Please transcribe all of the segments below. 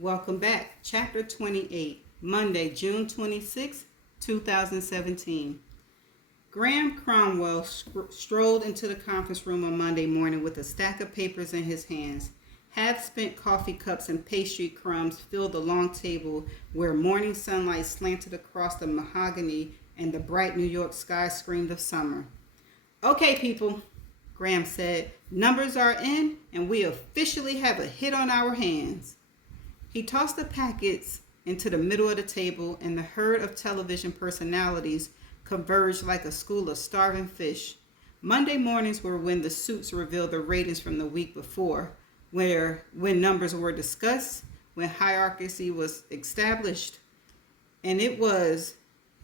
Welcome back. Chapter 28, Monday, June 26, 2017. Graham Cromwell strolled into the conference room on Monday morning with a stack of papers in his hands. Half-spent coffee cups and pastry crumbs filled the long table where morning sunlight slanted across the mahogany and the bright New York sky screamed of summer. "Okay, people," Graham said, "numbers are in, and we officially have a hit on our hands." He tossed the packets into the middle of the table, and the herd of television personalities converged like a school of starving fish. Monday mornings were when the suits revealed the ratings from the week before, when numbers were discussed, when hierarchy was established, and it was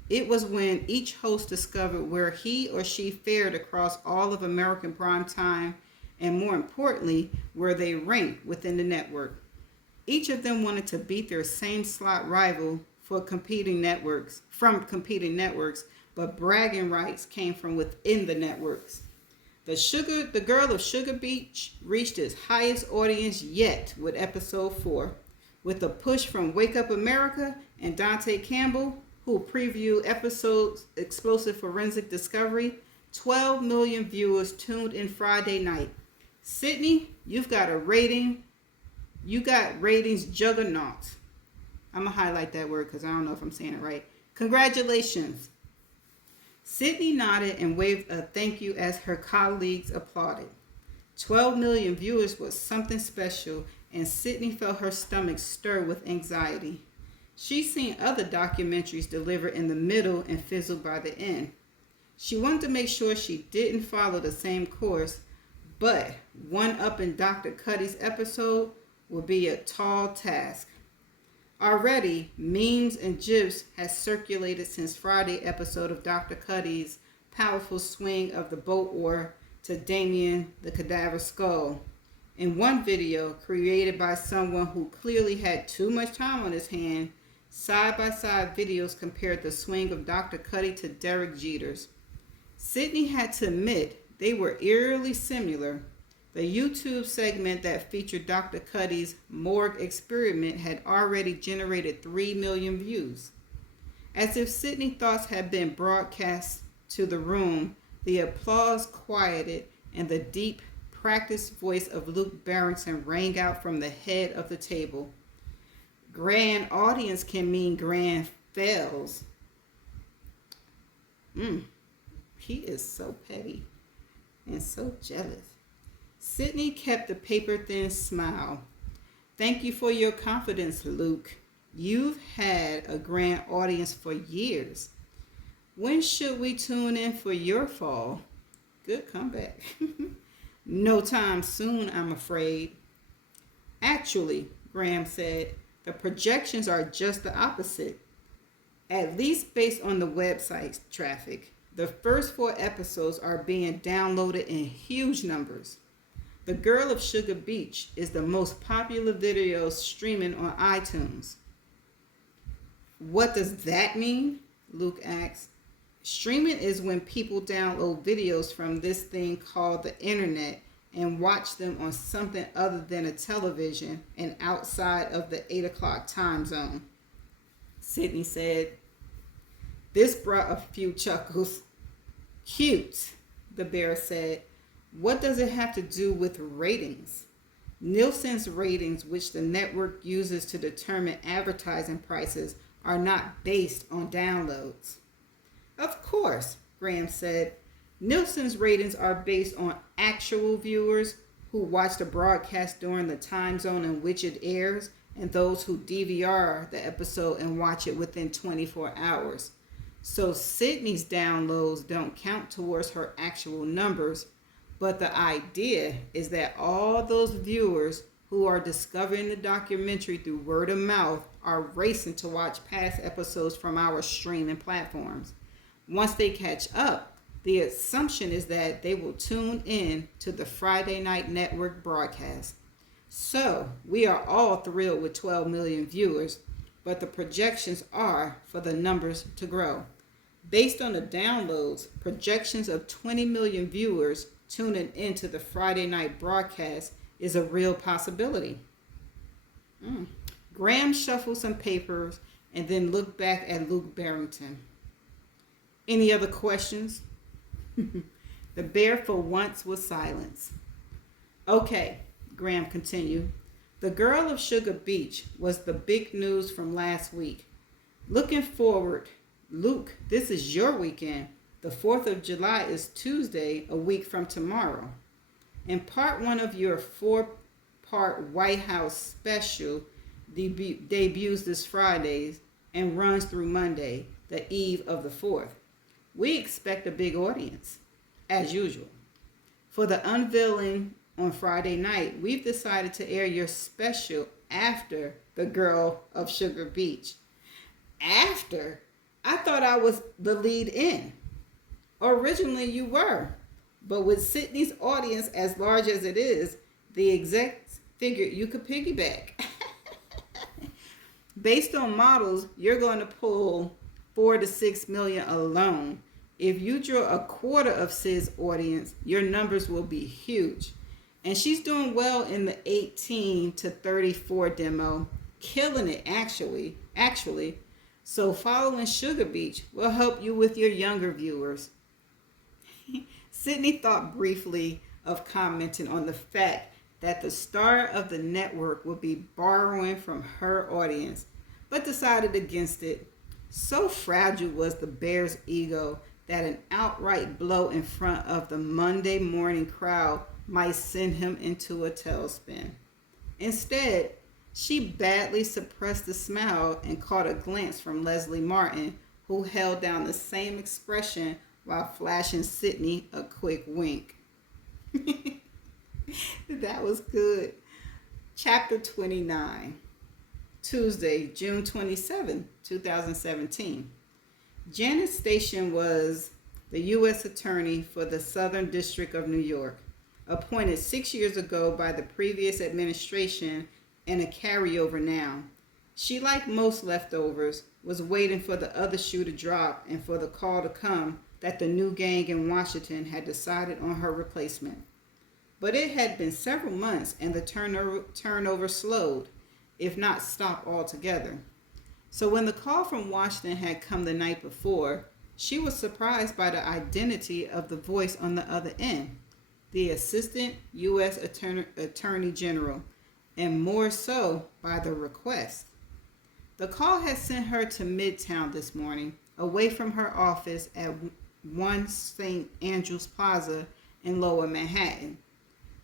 when each host discovered where he or she fared across all of American prime time, and more importantly, where they ranked within the network. Each of them wanted to beat their same slot rival from competing networks, but bragging rights came from within the networks. The Girl of Sugar Beach reached its highest audience yet with episode 4. With a push from Wake Up America and Dante Campbell, who previewed episodes Explosive Forensic Discovery, 12 million viewers tuned in Friday night. Sydney, you got ratings juggernaut. I'm going to highlight that word because I don't know if I'm saying it right. Congratulations. Sydney nodded and waved a thank you as her colleagues applauded. 12 million viewers was something special, and Sydney felt her stomach stir with anxiety. She'd seen other documentaries delivered in the middle and fizzled by the end. She wanted to make sure she didn't follow the same course, but one up in Dr. Cuddy's episode would be a tall task. Already, memes and gifs had circulated since Friday episode of Dr. Cuddy's powerful swing of the boat oar to Damien the Cadaver Skull. In one video, created by someone who clearly had too much time on his hand, side-by-side videos compared the swing of Dr. Cuddy to Derek Jeter's. Sydney had to admit they were eerily similar. The YouTube segment that featured Dr. Cuddy's morgue experiment had already generated 3 million views. As if Sydney's thoughts had been broadcast to the room, the applause quieted and the deep, practiced voice of Luke Barrington rang out from the head of the table. Grand audience can mean grand fails. He is so petty and so jealous. Sydney kept a paper-thin smile. "Thank you for your confidence, Luke. You've had a grand audience for years. When should we tune in for your fall?" Good comeback. "No time soon, I'm afraid." "Actually," Graham said, "the projections are just the opposite. At least based on the website's traffic. The first 4 episodes are being downloaded in huge numbers. The Girl of Sugar Beach is the most popular video streaming on iTunes." "What does that mean?" Luke asked. "Streaming is when people download videos from this thing called the internet and watch them on something other than a television and outside of the 8 o'clock time zone," Sydney said. This brought a few chuckles. "Cute," the bear said. "What does it have to do with ratings?" "Nielsen's ratings, which the network uses to determine advertising prices, are not based on downloads." "Of course," Graham said. "Nielsen's ratings are based on actual viewers who watch the broadcast during the time zone in which it airs, and those who DVR the episode and watch it within 24 hours. So Sydney's downloads don't count towards her actual numbers. But the idea is that all those viewers who are discovering the documentary through word of mouth are racing to watch past episodes from our streaming platforms. Once they catch up, the assumption is that they will tune in to the Friday night network broadcast. So we are all thrilled with 12 million viewers, but the projections are for the numbers to grow. Based on the downloads, projections of 20 million viewers tuning into the Friday night broadcast is a real possibility." Graham shuffled some papers and then looked back at Luke Barrington. Any other questions? The bear for once was silent. Okay, Graham continued. The girl of Sugar Beach was the big news from last week. Looking forward, Luke, this is your weekend. The 4th of July is Tuesday, a week from tomorrow. In part one of your 4-part White House special debuts this Friday and runs through Monday, the eve of the 4th. We expect a big audience, as usual. For the unveiling on Friday night, we've decided to air your special after The Girl of Sugar Beach. After? I thought I was the lead in. Originally you were, but with Sydney's audience as large as it is, the execs figured you could piggyback. Based on models, you're going to pull 4 to 6 million alone. If you draw a quarter of Sid's audience, your numbers will be huge. And she's doing well in the 18 to 34 demo, killing it actually. So following Sugar Beach will help you with your younger viewers. Sydney thought briefly of commenting on the fact that the star of the network would be borrowing from her audience, but decided against it. So fragile was the bear's ego that an outright blow in front of the Monday morning crowd might send him into a tailspin. Instead, she badly suppressed a smile and caught a glance from Leslie Martin, who held down the same expression while flashing Sydney a quick wink. That was good. Chapter 29. Tuesday, June 27, 2017. Janet Station was the U.S. Attorney for the Southern District of New York, appointed 6 years ago by the previous administration and a carryover now. She, like most leftovers, was waiting for the other shoe to drop and for the call to come that the new gang in Washington had decided on her replacement. But it had been several months and the turnover slowed, if not stopped altogether. So when the call from Washington had come the night before, she was surprised by the identity of the voice on the other end, the Assistant U.S. Attorney General, and more so by the request. The call had sent her to Midtown this morning, away from her office at 1 St. Andrews Plaza in Lower Manhattan.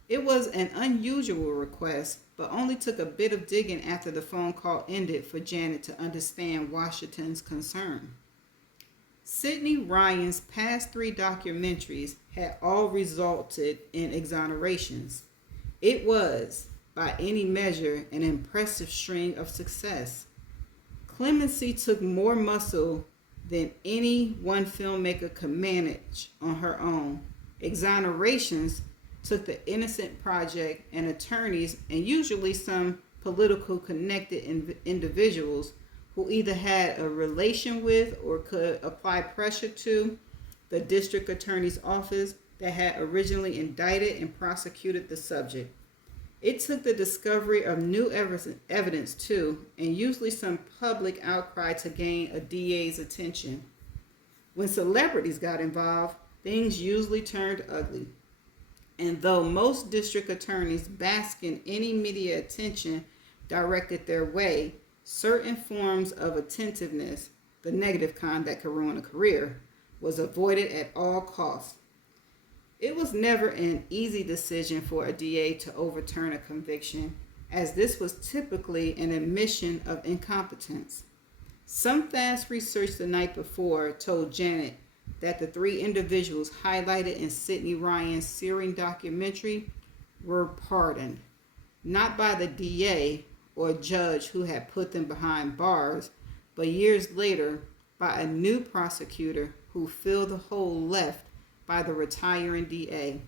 It was an unusual request, but only took a bit of digging after the phone call ended for Janet to understand Washington's concern. Sidney Ryan's past 3 documentaries had all resulted in exonerations. It was, by any measure, an impressive string of success. Clemency took more muscle than any one filmmaker could manage on her own. Exonerations took the innocent project and attorneys, and usually some political connected individuals who either had a relation with or could apply pressure to the district attorney's office that had originally indicted and prosecuted the subject. It took the discovery of new evidence too, and usually some public outcry to gain a DA's attention. When celebrities got involved, things usually turned ugly. And though most district attorneys bask in any media attention directed their way, certain forms of attentiveness, the negative kind that could ruin a career, was avoided at all costs. It was never an easy decision for a DA to overturn a conviction, as this was typically an admission of incompetence. Some fast research the night before told Janet that the 3 individuals highlighted in Sidney Ryan's searing documentary were pardoned, not by the DA or judge who had put them behind bars, but years later by a new prosecutor who filled the hole left by the retiring DA.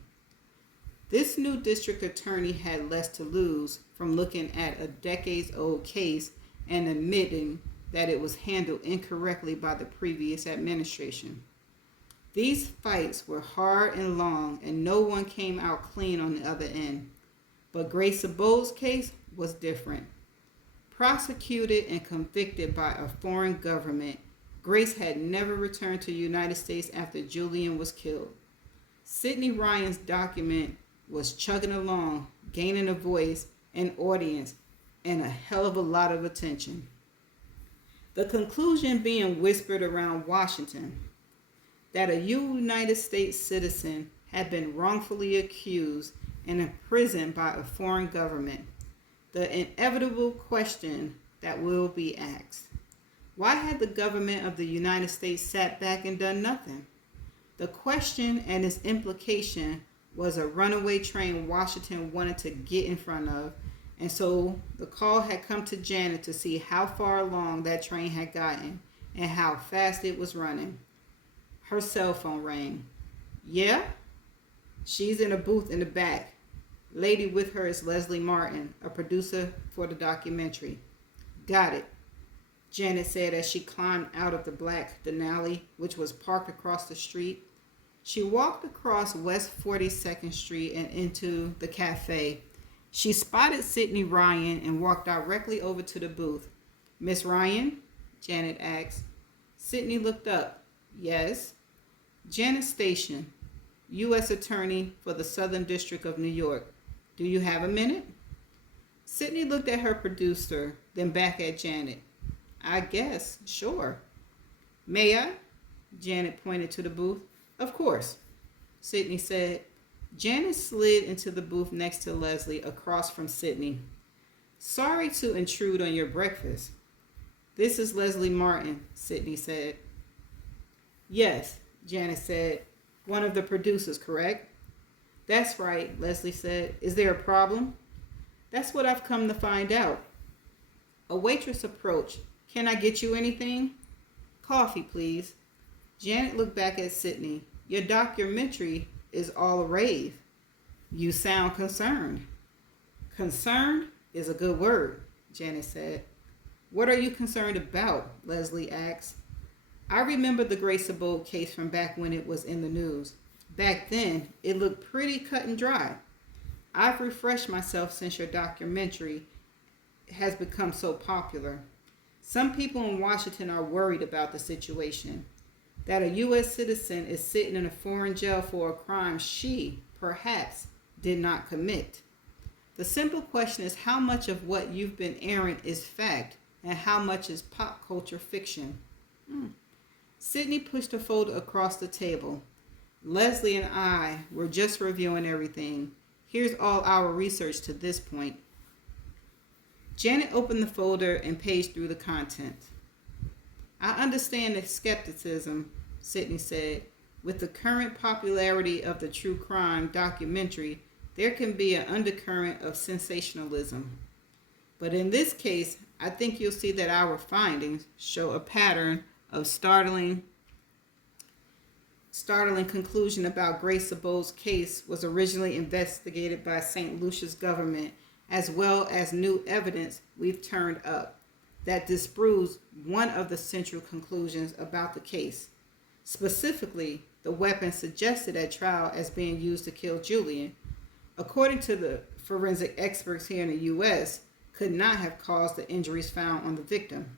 This new district attorney had less to lose from looking at a decades-old case and admitting that it was handled incorrectly by the previous administration. These fights were hard and long, and no one came out clean on the other end. But Grace Abold's case was different. Prosecuted and convicted by a foreign government, Grace had never returned to the United States after Julian was killed. Sidney Ryan's document was chugging along, gaining a voice, an audience, and a hell of a lot of attention. The conclusion being whispered around Washington that a United States citizen had been wrongfully accused and imprisoned by a foreign government. The inevitable question that will be asked: why had the government of the United States sat back and done nothing? The question and its implication was a runaway train Washington wanted to get in front of, and so the call had come to Janet to see how far along that train had gotten and how fast it was running. Her cell phone rang. Yeah? She's in a booth in the back. Lady with her is Leslie Martin, a producer for the documentary. Got it, Janet said as she climbed out of the black Denali, which was parked across the street. She walked across West 42nd Street and into the cafe. She spotted Sidney Ryan and walked directly over to the booth. Miss Ryan? Janet asked. Sidney looked up. Yes? Janet Station, U.S. Attorney for the Southern District of New York. Do you have a minute? Sidney looked at her producer, then back at Janet. I guess, sure. May I? Janet pointed to the booth. Of course, Sidney said. Janet slid into the booth next to Leslie, across from Sidney. Sorry to intrude on your breakfast. This is Leslie Martin, Sidney said. Yes, Janet said. One of the producers, correct? That's right, Leslie said. Is there a problem? That's what I've come to find out. A waitress approached. Can I get you anything? Coffee, please. Janet looked back at Sidney. Your documentary is all a rave. You sound concerned. Concerned is a good word, Janet said. What are you concerned about? Leslie asked. I remember the Grace Abode case from back when it was in the news. Back then, it looked pretty cut and dry. I've refreshed myself since your documentary has become so popular. Some people in Washington are worried about the situation, that a U.S. citizen is sitting in a foreign jail for a crime she, perhaps, did not commit. The simple question is how much of what you've been airing is fact and how much is pop culture fiction. Sidney pushed a folder across the table. Leslie and I were just reviewing everything. Here's all our research to this point. Janet opened the folder and paged through the content. I understand the skepticism, Sidney said. With the current popularity of the true crime documentary, there can be an undercurrent of sensationalism. But in this case, I think you'll see that our findings show a pattern of startling conclusion about Grace Abode's case was originally investigated by St. Lucia's government, as well as new evidence we've turned up that disproves one of the central conclusions about the case. Specifically, the weapon suggested at trial as being used to kill Julian, according to the forensic experts here in the U.S., could not have caused the injuries found on the victim.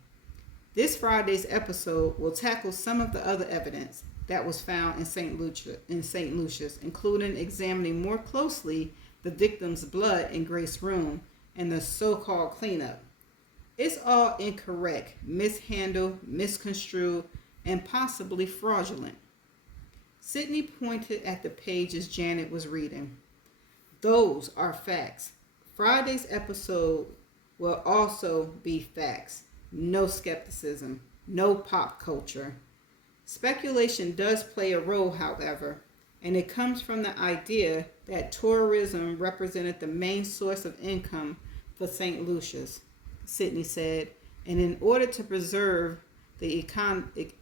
This Friday's episode will tackle some of the other evidence that was found in St. Lucia's, including examining more closely the victim's blood in Grace's room and the so-called cleanup. It's all incorrect, mishandled, misconstrued, and possibly fraudulent. Sidney pointed at the pages Janet was reading. Those are facts. Friday's episode will also be facts. No skepticism, no pop culture. Speculation does play a role, however, and it comes from the idea that tourism represented the main source of income for St. Lucia's, Sidney said, and in order to preserve the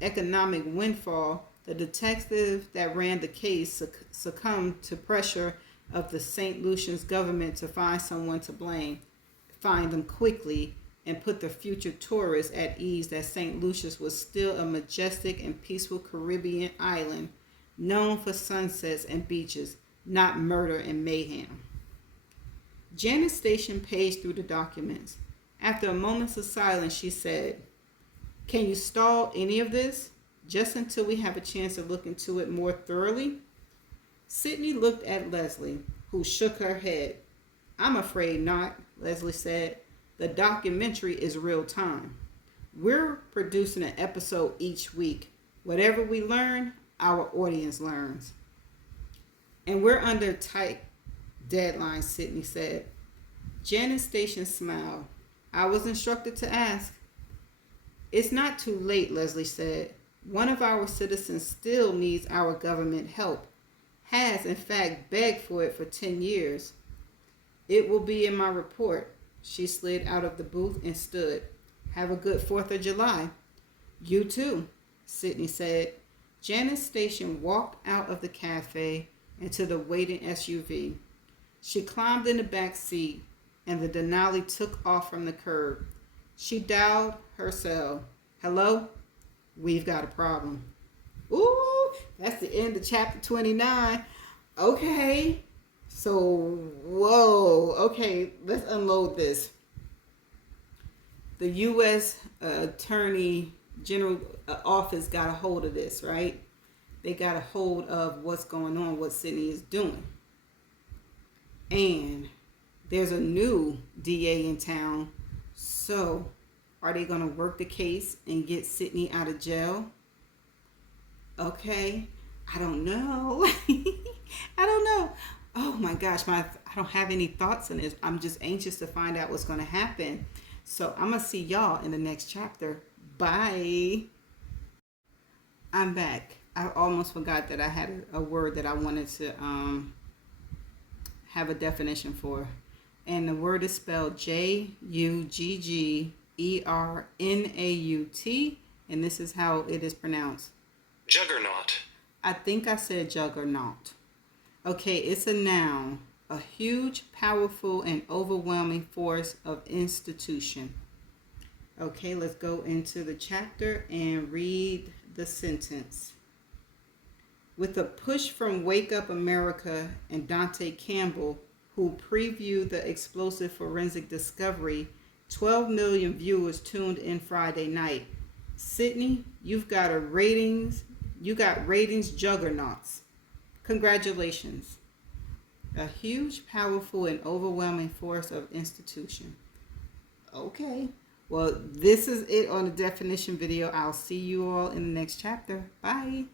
economic windfall, the detective that ran the case succumbed to pressure of the St. Lucia's government to find someone to blame, find them quickly, and put the future tourists at ease that St. Lucia's was still a majestic and peaceful Caribbean island known for sunsets and beaches, not murder and mayhem. Janet Station paged through the documents. After a moment of silence, she said, "Can you stall any of this? Just until we have a chance to look into it more thoroughly?" Sydney looked at Leslie, who shook her head. "I'm afraid not," Leslie said. "The documentary is real time. We're producing an episode each week. Whatever we learn, our audience learns. And we're under tight deadline," Sydney said. Janet Station smiled. "I was instructed to ask." "It's not too late," Leslie said. "One of our citizens still needs our government help. Has, in fact, begged for it for 10 years. It will be in my report." She slid out of the booth and stood. "Have a good 4th of July." "You too," Sydney said. Janet Station walked out of the cafe into the waiting SUV. She climbed in the back seat, and the Denali took off from the curb. She dialed her cell. "Hello? We've got a problem." Ooh, that's the end of chapter 29. Okay. So, whoa. Okay, let's unload this. The U.S. Attorney General Office got a hold of this, right? They got a hold of what's going on, what Sydney is doing. And there's a new DA in town. So, are they going to work the case and get Sydney out of jail? Okay. I don't know. I don't know. Oh my gosh, I don't have any thoughts on this. I'm just anxious to find out what's going to happen. So I'm going to see y'all in the next chapter. Bye. I'm back. I almost forgot that I had a word that I wanted to have a definition for. And the word is spelled Jugggernaut. And this is how it is pronounced. Juggernaut. I think I said juggernaut. Okay, it's a noun. A huge, powerful, and overwhelming force of institution. Okay, let's go into the chapter and read the sentence. With a push from Wake Up America and Dante Campbell, who previewed the explosive forensic discovery, 12 million viewers tuned in Friday night. Sydney, you got ratings juggernauts. Congratulations. A huge, powerful, and overwhelming force of institution. Okay. Well, this is it on the definition video. I'll see you all in the next chapter. Bye.